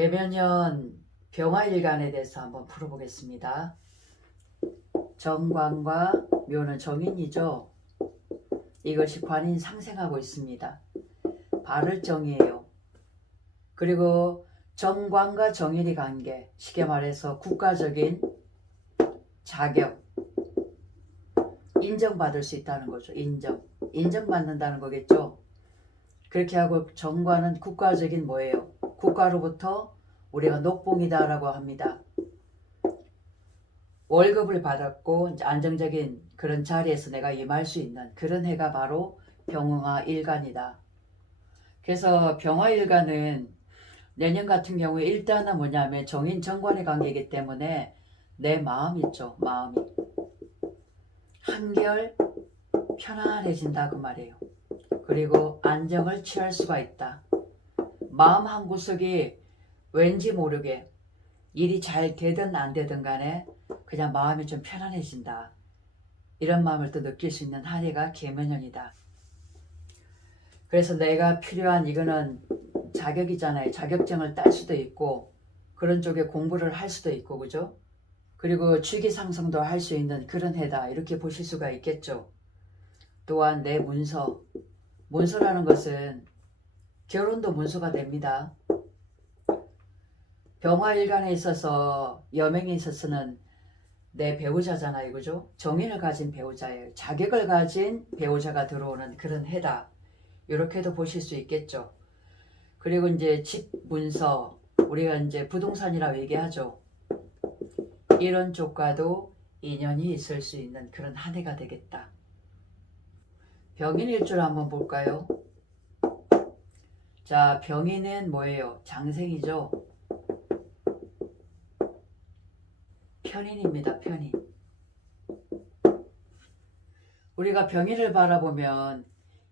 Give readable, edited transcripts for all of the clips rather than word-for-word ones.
계면년 병화일간에 대해서 한번 풀어보겠습니다. 정관과 묘는 정인이죠. 이것이 관인 상생하고 있습니다. 발을정이에요. 그리고 정관과 정인이 관계, 쉽게 말해서 국가적인 자격, 인정받을 수 있다는 거죠. 인정받는다는 거겠죠. 그렇게 하고 정관은 국가적인 뭐예요? 국가로부터 우리가 녹봉이다 라고 합니다. 월급을 받았고 안정적인 그런 자리에서 내가 임할 수 있는 그런 해가 바로 병화일간이다. 그래서 병화일간은 내년 같은 경우에 일단은 뭐냐면 정인 정관의 관계이기 때문에 내 마음 있죠. 마음이 한결 편안해진다 그 말이에요. 그리고 안정을 취할 수가 있다. 마음 한구석이 왠지 모르게 일이 잘 되든 안 되든 간에 그냥 마음이 좀 편안해진다. 이런 마음을 또 느낄 수 있는 한 해가 계면년이다. 그래서 내가 필요한 이거는 자격이잖아요. 자격증을 딸 수도 있고 그런 쪽에 공부를 할 수도 있고 그죠? 그리고 직위상승도 할 수 있는 그런 해다. 이렇게 보실 수가 있겠죠. 또한 내 문서라는 것은 결혼도 문서가 됩니다. 병화일간에 있어서 여명에 있어서는 내 배우자잖아요. 그죠? 정인을 가진 배우자예요. 자격을 가진 배우자가 들어오는 그런 해다. 이렇게도 보실 수 있겠죠. 그리고 이제 집 문서, 우리가 이제 부동산이라고 얘기하죠. 이런 쪽과도 인연이 있을 수 있는 그런 한 해가 되겠다. 병인일주를 한번 볼까요? 자, 병인은 뭐예요? 장생이죠. 편인입니다. 편인. 우리가 병인을 바라보면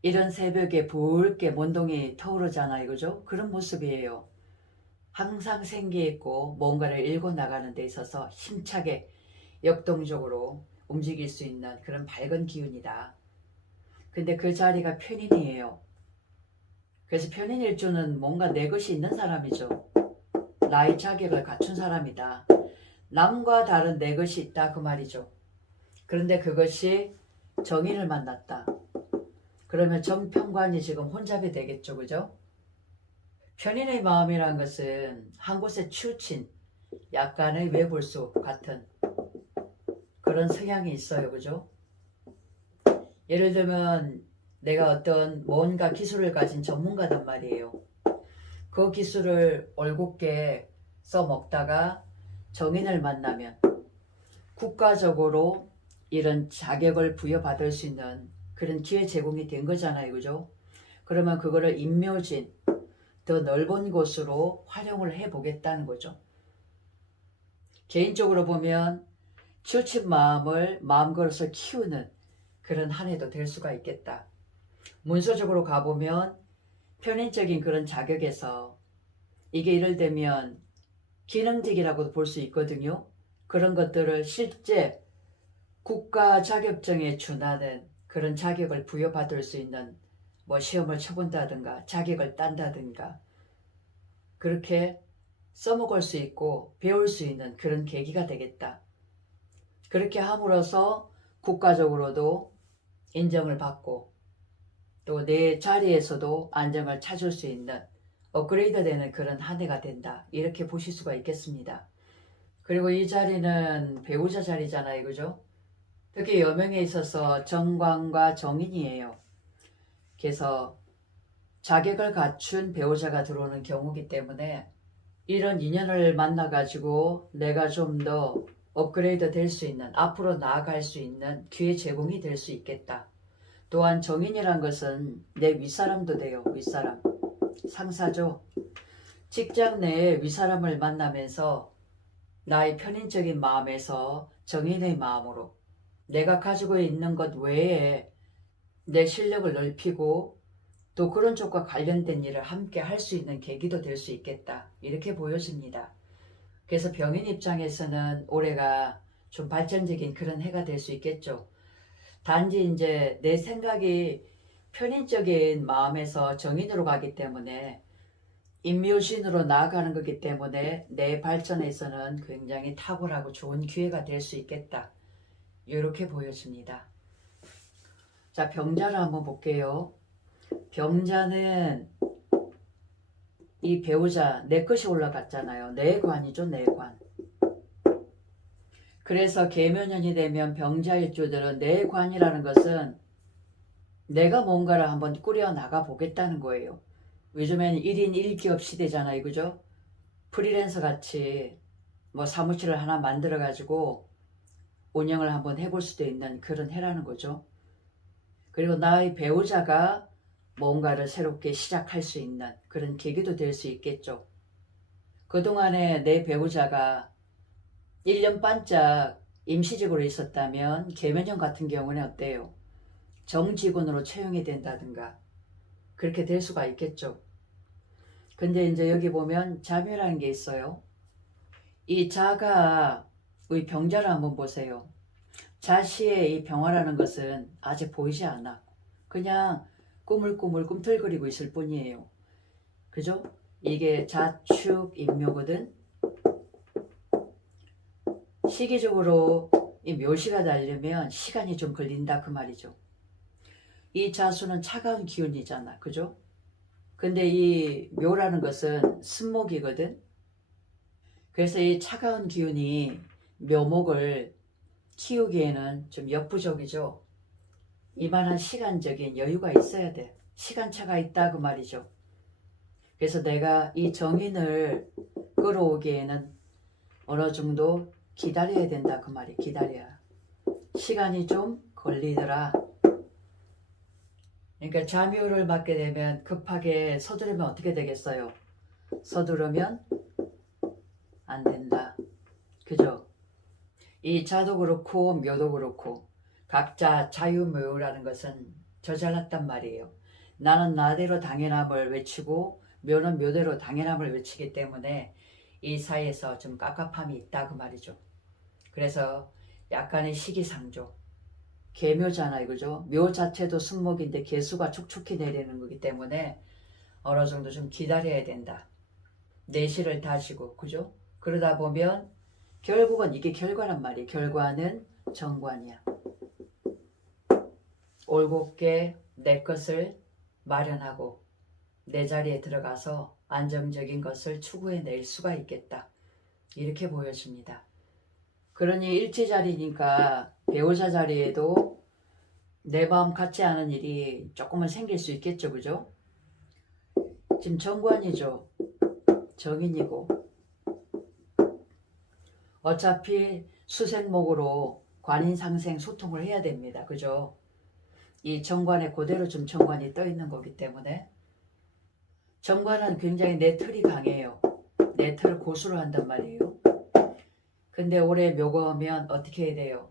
이런 새벽에 붉게 mon동이 터오르잖아요. 그죠? 그런 모습이에요. 항상 생기있고 뭔가를 일궈 나가는 데 있어서 힘차게 역동적으로 움직일 수 있는 그런 밝은 기운이다. 근데 그 자리가 편인이에요. 그래서 편인일주는 뭔가 내 것이 있는 사람이죠. 나의 자격을 갖춘 사람이다. 남과 다른 내 것이 있다 그 말이죠. 그런데 그것이 정인을 만났다. 그러면 정편관이 지금 혼잡이 되겠죠. 그죠? 편인의 마음이란 것은 한 곳에 치우친 약간의 외골수 같은 그런 성향이 있어요. 그죠? 예를 들면 내가 어떤 뭔가 기술을 가진 전문가단 말이에요. 그 기술을 올곧게 써먹다가 정인을 만나면 국가적으로 이런 자격을 부여받을 수 있는 그런 기회 제공이 된 거잖아요. 그죠? 그러면 그거를 임묘진, 더 넓은 곳으로 활용을 해보겠다는 거죠. 개인적으로 보면 치우친 마음을 마음으로서 키우는 그런 한 해도 될 수가 있겠다. 문서적으로 가보면 편인적인 그런 자격에서 이게 이를테면 기능직이라고도 볼 수 있거든요. 그런 것들을 실제 국가 자격증에 준하는 그런 자격을 부여받을 수 있는 뭐 시험을 쳐본다든가 자격을 딴다든가 그렇게 써먹을 수 있고 배울 수 있는 그런 계기가 되겠다. 그렇게 함으로써 국가적으로도 인정을 받고 또 내 자리에서도 안정을 찾을 수 있는 업그레이드 되는 그런 한 해가 된다. 이렇게 보실 수가 있겠습니다. 그리고 이 자리는 배우자 자리잖아요. 그죠? 특히 여명에 있어서 정관과 정인이에요. 그래서 자격을 갖춘 배우자가 들어오는 경우이기 때문에 이런 인연을 만나가지고 내가 좀 더 업그레이드 될 수 있는, 앞으로 나아갈 수 있는 기회 제공이 될 수 있겠다. 또한 정인이란 것은 내 윗사람도 돼요. 윗사람. 상사죠. 직장 내에 윗사람을 만나면서 나의 편인적인 마음에서 정인의 마음으로 내가 가지고 있는 것 외에 내 실력을 넓히고 또 그런 쪽과 관련된 일을 함께 할 수 있는 계기도 될 수 있겠다. 이렇게 보여집니다. 그래서 병인 입장에서는 올해가 좀 발전적인 그런 해가 될 수 있겠죠. 단지 이제 내 생각이 편인적인 마음에서 정인으로 가기 때문에 임묘신으로 나아가는 거기 때문에 내 발전에서는 굉장히 탁월하고 좋은 기회가 될 수 있겠다. 이렇게 보여집니다. 자, 병자를 한번 볼게요. 병자는 이 배우자 내 것이 올라갔잖아요. 내관이죠, 내관. 그래서 계묘년이 되면 병자일주들은 내관이라는 것은 내가 뭔가를 한번 꾸려 나가 보겠다는 거예요. 요즘에는 1인 1기업 시대잖아요. 그죠? 프리랜서 같이 뭐 사무실을 하나 만들어 가지고 운영을 한번 해볼 수도 있는 그런 해라는 거죠. 그리고 나의 배우자가 뭔가를 새롭게 시작할 수 있는 그런 계기도 될 수 있겠죠. 그동안에 내 배우자가 1년 반짝 임시직으로 있었다면 계면형 같은 경우는 어때요? 정직원으로 채용이 된다든가 그렇게 될 수가 있겠죠. 근데 이제 여기 보면 자묘라는 게 있어요. 이 자가 우리 병자를 한번 보세요. 자시의 이 병화라는 것은 아직 보이지 않아. 그냥 꾸물꾸물 꿈틀거리고 있을 뿐이에요. 그죠? 이게 자축 임묘거든. 시기적으로 이 묘시가 되려면 시간이 좀 걸린다 그 말이죠. 이 자수는 차가운 기운이잖아. 그죠? 근데 이 묘라는 것은 승목이거든. 그래서 이 차가운 기운이 묘목을 키우기에는 좀 역부족이죠. 이만한 시간적인 여유가 있어야 돼. 시간차가 있다 그 말이죠. 그래서 내가 이 정인을 끌어오기에는 어느 정도 기다려야 된다 그 말이. 기다려야. 시간이 좀 걸리더라. 그러니까 자묘를 맞게 되면 급하게 서두르면 어떻게 되겠어요? 서두르면 안 된다. 그죠? 이 자도 그렇고 묘도 그렇고 각자 자유묘라는 것은 저 잘났단 말이에요. 나는 나대로 당연함을 외치고 묘는 묘대로 당연함을 외치기 때문에 이 사이에서 좀 깝깝함이 있다 그 말이죠. 그래서 약간의 시기상조. 계묘잖아요. 그죠? 묘 자체도 승목인데 개수가 촉촉히 내리는 거기 때문에 어느 정도 좀 기다려야 된다. 내실을 다지고 그죠? 그러다 보면 결국은 이게 결과란 말이에요. 결과는 정관이야. 올곧게 내 것을 마련하고 내 자리에 들어가서 안정적인 것을 추구해낼 수가 있겠다. 이렇게 보여집니다. 그러니 일치 자리니까 배우자 자리에도 내 마음 같지 않은 일이 조금은 생길 수 있겠죠. 그죠? 지금 정관이죠. 정인이고 어차피 수생목으로 관인상생 소통을 해야 됩니다. 그죠? 이 정관에 그대로 좀 정관이 떠 있는 거기 때문에 정관은 굉장히 내 틀이 강해요. 내 틀을 고수를 한단 말이에요. 근데 올해 묘가 오면 어떻게 해야 돼요?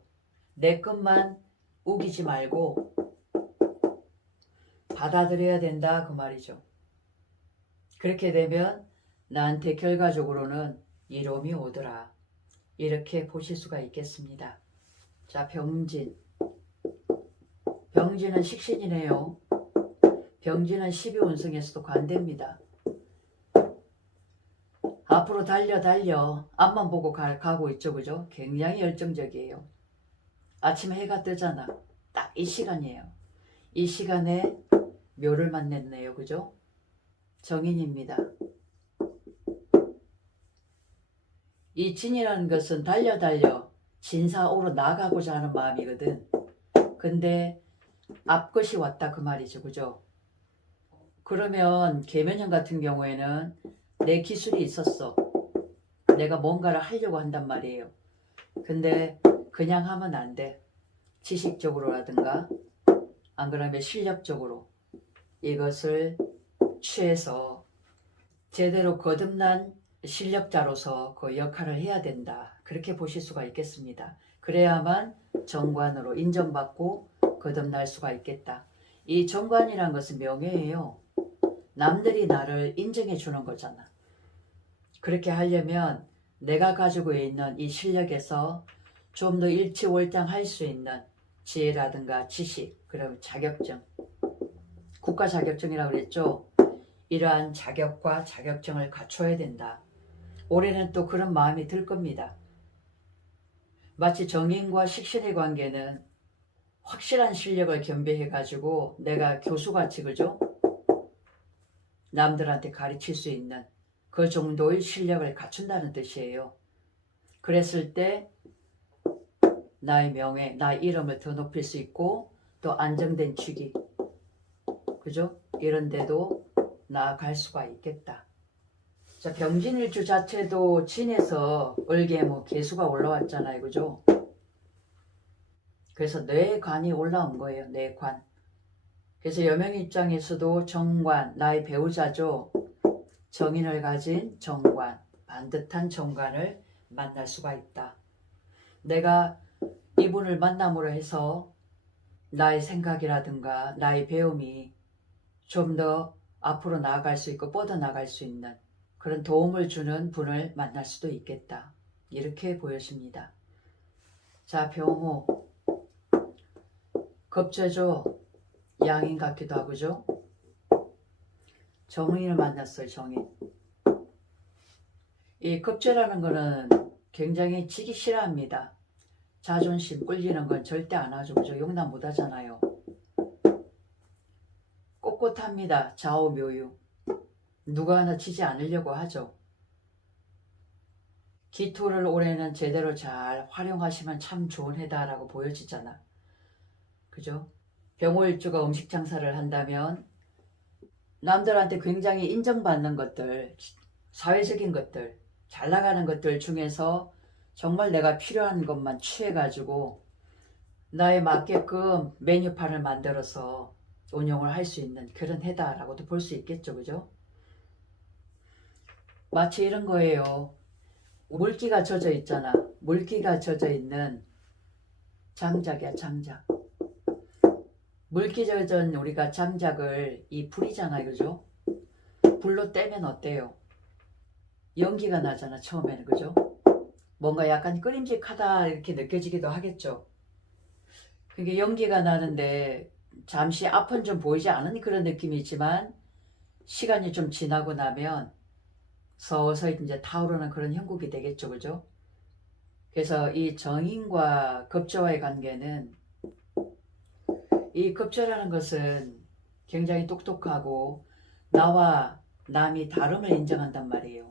내 것만 우기지 말고 받아들여야 된다 그 말이죠. 그렇게 되면 나한테 결과적으로는 이로움이 오더라. 이렇게 보실 수가 있겠습니다. 자, 병진. 병진은 식신이네요. 병진은 12운성에서도 관대입니다. 앞으로 달려 앞만 보고 가고 있죠. 그죠? 굉장히 열정적이에요. 아침에 해가 뜨잖아. 딱 이 시간이에요. 이 시간에 묘를 만났네요. 그죠? 정인입니다. 이 진이라는 것은 달려 진사오로 나가고자 하는 마음이거든. 근데 앞것이 왔다 그 말이죠. 그죠? 그러면 계면형 같은 경우에는 내 기술이 있었어. 내가 뭔가를 하려고 한단 말이에요. 근데 그냥 하면 안 돼. 지식적으로라든가 안 그러면 실력적으로 이것을 취해서 제대로 거듭난 실력자로서 그 역할을 해야 된다. 그렇게 보실 수가 있겠습니다. 그래야만 정관으로 인정받고 거듭날 수가 있겠다. 이 정관이란 것은 명예예요. 남들이 나를 인정해 주는 거잖아. 그렇게 하려면 내가 가지고 있는 이 실력에서 좀 더 일치월장할 수 있는 지혜라든가 지식, 그리고 자격증, 국가 자격증이라고 그랬죠. 이러한 자격과 자격증을 갖춰야 된다. 올해는 또 그런 마음이 들 겁니다. 마치 정인과 식신의 관계는 확실한 실력을 겸비해가지고 내가 교수같이 그죠? 남들한테 가르칠 수 있는 그 정도의 실력을 갖춘다는 뜻이에요. 그랬을 때 나의 명예, 나의 이름을 더 높일 수 있고 또 안정된 직위, 그죠? 이런 데도 나아갈 수가 있겠다. 자, 병진일주 자체도 진에서 을개 개수가 올라왔잖아요. 그죠? 그래서 뇌관이 올라온 거예요. 뇌관. 그래서 여명 입장에서도 정관, 나의 배우자죠. 정인을 가진 정관, 반듯한 정관을 만날 수가 있다. 내가 이분을 만남으로 해서 나의 생각이라든가 나의 배움이 좀 더 앞으로 나아갈 수 있고 뻗어나갈 수 있는 그런 도움을 주는 분을 만날 수도 있겠다. 이렇게 보여집니다. 자, 병호. 겁재죠. 양인 같기도 하고죠. 정인을 만났어요. 정인. 이 겁재라는 거는 굉장히 지기 싫어합니다. 자존심 꿀리는 건 절대 안 하죠. 그죠? 용납 못 하잖아요. 꼿꼿합니다. 좌우묘유. 누가 하나 치지 않으려고 하죠. 기토를 올해는 제대로 잘 활용하시면 참 좋은 해다라고 보여지잖아. 그죠? 병호일주가 음식 장사를 한다면 남들한테 굉장히 인정받는 것들, 사회적인 것들, 잘 나가는 것들 중에서 정말 내가 필요한 것만 취해가지고 나에 맞게끔 메뉴판을 만들어서 운영을 할 수 있는 그런 해다라고도 볼 수 있겠죠. 그죠? 마치 이런 거예요. 물기가 젖어 있잖아. 물기가 젖어 있는 장작이야. 장작. 물기 젖은 우리가 장작을 이 불이잖아요. 그죠? 불로 떼면 어때요? 연기가 나잖아. 처음에는. 그죠? 뭔가 약간 끓임직하다 이렇게 느껴지기도 하겠죠. 그게 연기가 나는데 잠시 앞은 좀 보이지 않은 그런 느낌이지만 시간이 좀 지나고 나면 서서히 이제 타오르는 그런 형국이 되겠죠. 그죠? 그래서 이 정인과 겁재와의 관계는, 이 겁재라는 것은 굉장히 똑똑하고 나와 남이 다름을 인정한단 말이에요.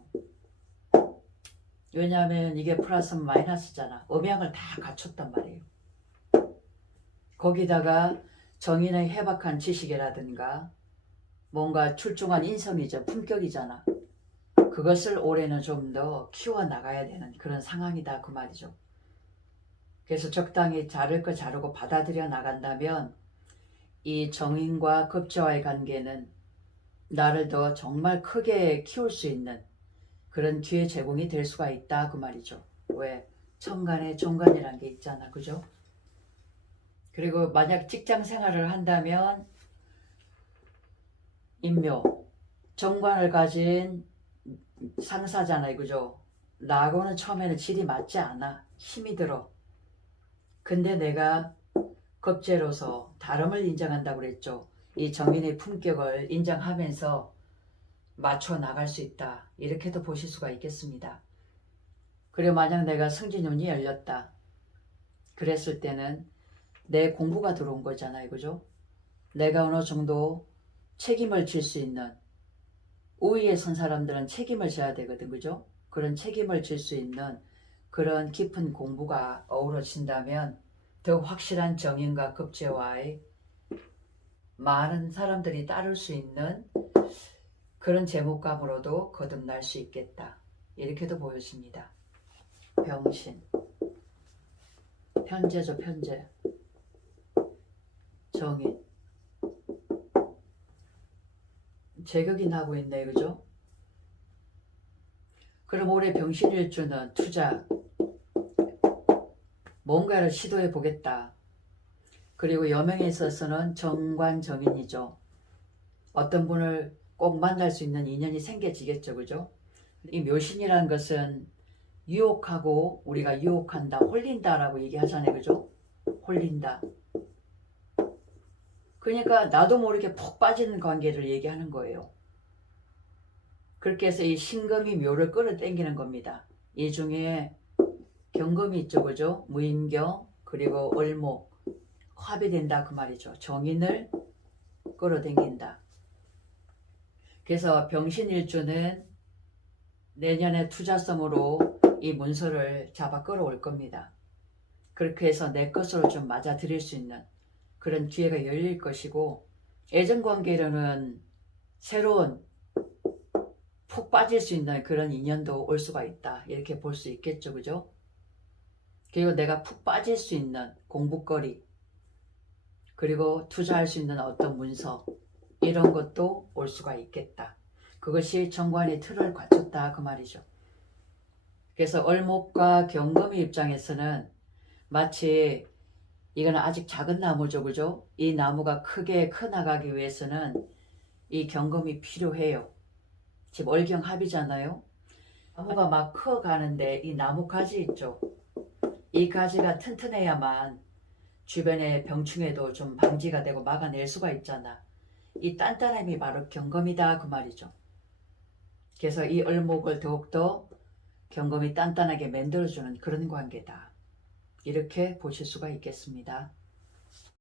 왜냐하면 이게 플러스 마이너스잖아. 음양을 다 갖췄단 말이에요. 거기다가 정인의 해박한 지식이라든가 뭔가 출중한 인성이죠. 품격이잖아. 그것을 올해는 좀 더 키워나가야 되는 그런 상황이다. 그 말이죠. 그래서 적당히 자를 거 자르고 받아들여 나간다면 이 정인과 겁재와의 관계는 나를 더 정말 크게 키울 수 있는 그런 기회 제공이 될 수가 있다. 그 말이죠. 왜? 천간에 종간이라는 게 있잖아. 그죠? 그리고 만약 직장 생활을 한다면 인묘, 정관을 가진 상사잖아요. 그죠? 나하고는 처음에는 질이 맞지 않아. 힘이 들어. 근데 내가 겁재로서 다름을 인정한다고 그랬죠. 이 정인의 품격을 인정하면서 맞춰 나갈 수 있다. 이렇게도 보실 수가 있겠습니다. 그리고 만약 내가 승진운이 열렸다. 그랬을 때는 내 공부가 들어온 거잖아요. 그죠? 내가 어느 정도 책임을 질 수 있는, 우위에 선 사람들은 책임을 져야 되거든. 그죠? 그런 책임을 질 수 있는 그런 깊은 공부가 어우러진다면 더 확실한 정인과 겁재와의 많은 사람들이 따를 수 있는 그런 제목감으로도 거듭날 수 있겠다. 이렇게도 보여집니다. 병신. 편재죠. 편재. 정인. 제격이 나고 있네. 그죠? 그럼 올해 병신일주는 투자, 뭔가를 시도해 보겠다. 그리고 여명에 있어서는 정관정인이죠. 어떤 분을 꼭 만날 수 있는 인연이 생겨지겠죠. 그죠? 이 묘신이라는 것은 유혹하고 우리가 유혹한다, 홀린다라고 얘기하잖아요. 그죠? 홀린다. 그러니까 나도 모르게 푹 빠지는 관계를 얘기하는 거예요. 그렇게 해서 이 신금이 묘를 끌어당기는 겁니다. 이 중에 경금이 있죠, 그죠? 무인경 그리고 을목 합의된다 그 말이죠. 정인을 끌어당긴다. 그래서 병신일주는 내년에 투자성으로 이 문서를 잡아 끌어올 겁니다. 그렇게 해서 내 것으로 좀 맞아들일 수 있는 그런 기회가 열릴 것이고, 애정관계로는 새로운 푹 빠질 수 있는 그런 인연도 올 수가 있다, 이렇게 볼 수 있겠죠, 그죠? 그리고 내가 푹 빠질 수 있는 공부거리, 그리고 투자할 수 있는 어떤 문서, 이런 것도 올 수가 있겠다. 그것이 정관의 틀을 갖췄다 그 말이죠. 그래서 을목과 경금의 입장에서는 마치 이거는 아직 작은 나무죠, 그죠? 이 나무가 크게 커나가기 위해서는 이 경금이 필요해요. 지금 을경합이잖아요. 나무가 막 커가는데 이 나무 가지 있죠. 이 가지가 튼튼해야만 주변의 병충해도 좀 방지가 되고 막아낼 수가 있잖아. 이 단단함이 바로 경금이다 그 말이죠. 그래서 이 을목을 더욱더 경금이 단단하게 만들어주는 그런 관계다, 이렇게 보실 수가 있겠습니다.